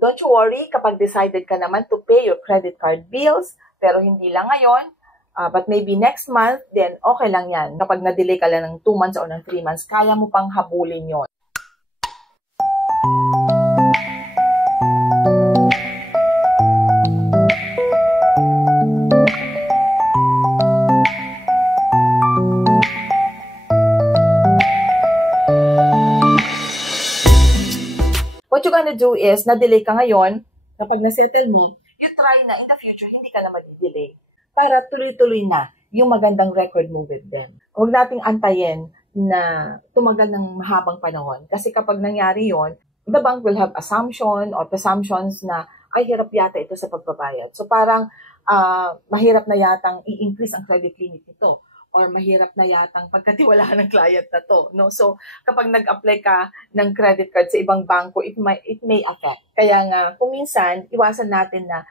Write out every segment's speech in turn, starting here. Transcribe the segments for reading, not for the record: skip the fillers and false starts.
Don't you worry kapag decided ka naman to pay your credit card bills, pero hindi lang ngayon, but maybe next month, then okay lang yan. Kapag na-delay ka lang ng 2 months or ng 3 months, kaya mo pang habulin yon. What you're gonna do is, na-delay ka ngayon, kapag na-settle mo, you try na in the future, hindi ka na mag-delay. Para tuloy-tuloy na yung magandang record mo with them. Huwag nating antayin na tumagal ng mahabang panahon. Kasi kapag nangyari yon, the bank will have assumption or presumptions na, ay, hirap yata ito sa pagbabayad. So parang mahirap na yatang i-increase ang credit limit nito. Or mahirap na yatang pagkatiwalaan ng client na to, no? So, kapag nag-apply ka ng credit card sa ibang bangko, it may affect. Kaya nga, kung minsan, iwasan natin na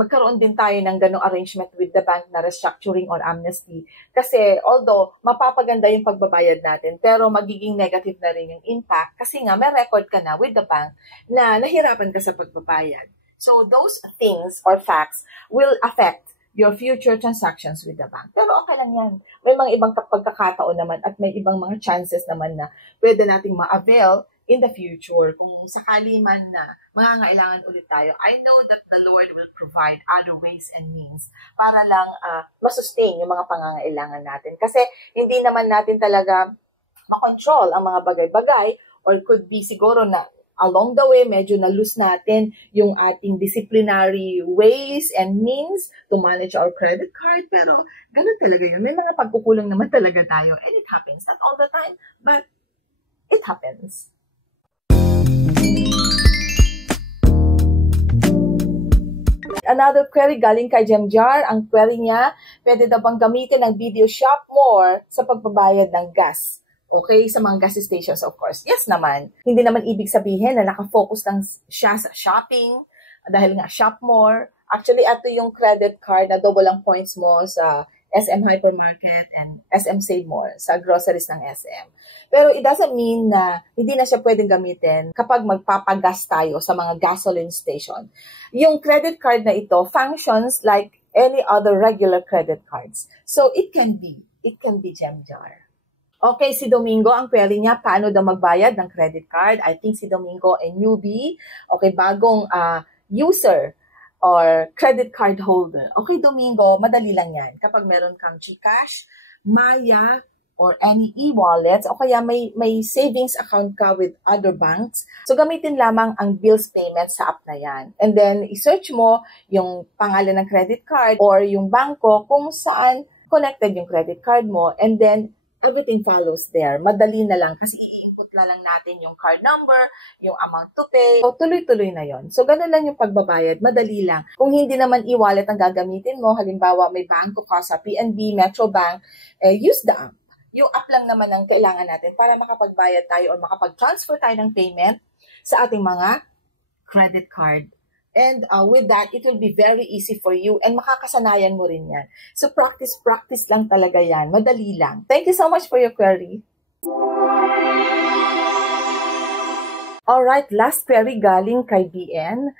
magkaroon din tayo ng ganong arrangement with the bank na restructuring or amnesty. Kasi, although, mapapaganda yung pagbabayad natin, pero magiging negative na rin yung impact kasi nga, may record ka na with the bank na nahirapan ka sa pagbabayad. So, those things or facts will affect your future transactions with the bank. Pero okay lang yan. May mga ibang pagkakataon naman at may ibang mga chances naman na pwede nating ma-avail in the future. Kung sakali man na mangangailangan ulit tayo, I know that the Lord will provide other ways and means para lang masustain yung mga pangangailangan natin. Kasi hindi naman natin talaga makontrol ang mga bagay-bagay or could be siguro na along the way, medyo na-lose natin yung ating disciplinary ways and means to manage our credit card. Pero, ganun talaga yun. May mga pagkukulang naman talaga tayo. And it happens. Not all the time, but it happens. Another query galing kay Jemjar. Ang query niya, pwede daw bang gamitin ng video shop more sa pagbabayad ng gas? Okay, sa mga gas stations, of course. Yes naman. Hindi naman ibig sabihin na nakafocus lang siya sa shopping dahil nga shop more. Actually, ito yung credit card na double ang points mo sa SM Hypermarket and SM Save More, sa groceries ng SM. Pero it doesn't mean na hindi na siya pwedeng gamitin kapag magpapagas tayo sa mga gasoline station. Yung credit card na ito functions like any other regular credit cards. So, it can be Jemjar. Okay, si Domingo, ang query niya, paano daw magbayad ng credit card? I think si Domingo ay newbie. Okay, bagong user or credit card holder. Okay, Domingo, madali lang yan. Kapag meron kang GCash, Maya, or any e-wallets, o kaya may savings account ka with other banks, so gamitin lamang ang bills payment sa app na yan. And then, i-search mo yung pangalan ng credit card or yung bangko kung saan connected yung credit card mo, and then, everything follows there. Madali na lang kasi i-input na lang natin yung card number, yung amount to pay. So, tuloy-tuloy na yon. So, ganun lang yung pagbabayad. Madali lang. Kung hindi naman e-wallet ang gagamitin mo, halimbawa may bangko ka sa PNB, Metro Bank, use the app. Yung app lang naman ang kailangan natin para makapagbayad tayo o makapag-transfer tayo ng payment sa ating mga credit card. And with that, it will be very easy for you and makakasanayan mo rin yan. So practice lang talaga yan. Madali lang. Thank you so much for your query. Alright, last query galing kay BN.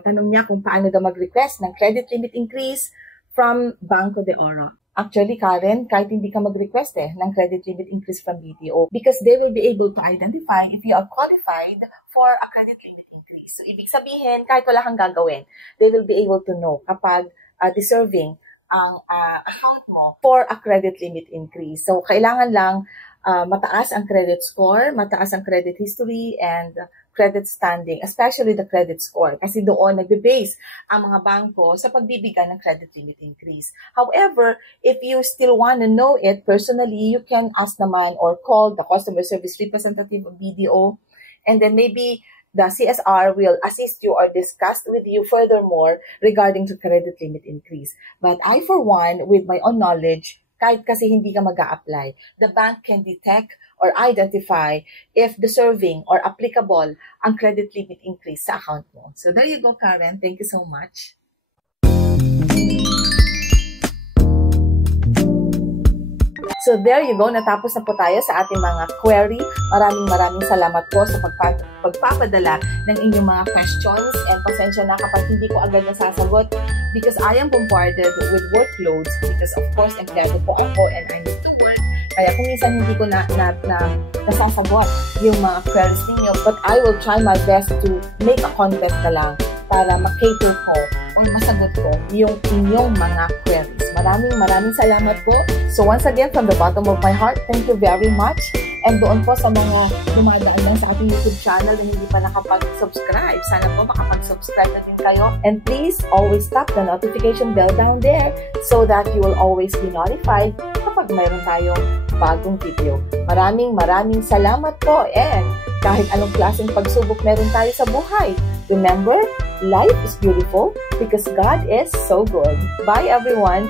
Tanong niya kung paano daw mag-request ng credit limit increase from Banco de Oro. Actually, Karen, kahit hindi ka mag-request ng credit limit increase from BDO because they will be able to identify if you are qualified for a credit limit increase. So, ibig sabihin, kahit wala kang gagawin, they will be able to know kapag deserving ang account mo for a credit limit increase. So, kailangan lang mataas ang credit score, mataas ang credit history, and credit standing, especially the credit score. Kasi doon nagbe-base ang mga bangko sa pagbibigay ng credit limit increase. However, if you still want to know it personally, you can ask naman or call the customer service representative of BDO, and then maybe the CSR will assist you or discuss with you furthermore regarding to credit limit increase. But I, for one, with my own knowledge, kahit kasi hindi ka mag-a-apply, the bank can detect or identify if deserving or applicable ang credit limit increase sa account mo. So there you go, Karen. Thank you so much. So there you go, natapos na po tayo sa ating mga query. Maraming salamat po sa pagpapadala ng inyong mga questions, and pasensya na kapag hindi ko agad nasasagot because I am bombarded with workloads because of course empleyado po ako and I need to work. Kaya kung minsan hindi ko nasasagot yung mga queries ninyo, but I will try my best to make a content na lang para ma-cater ko o masagot ko yung inyong mga queries. Maraming salamat po. So once again, from the bottom of my heart, thank you very much. And doon po sa mga dumadaan lang sa ating YouTube channel na hindi pa nakapag-subscribe, sana po makapag-subscribe na din kayo. And please always tap the notification bell down there so that you will always be notified kapag mayroon tayong bagong video. Maraming salamat po, and kahit anong klaseng pagsubok meron tayo sa buhay, remember, life is beautiful because God is so good. Bye everyone!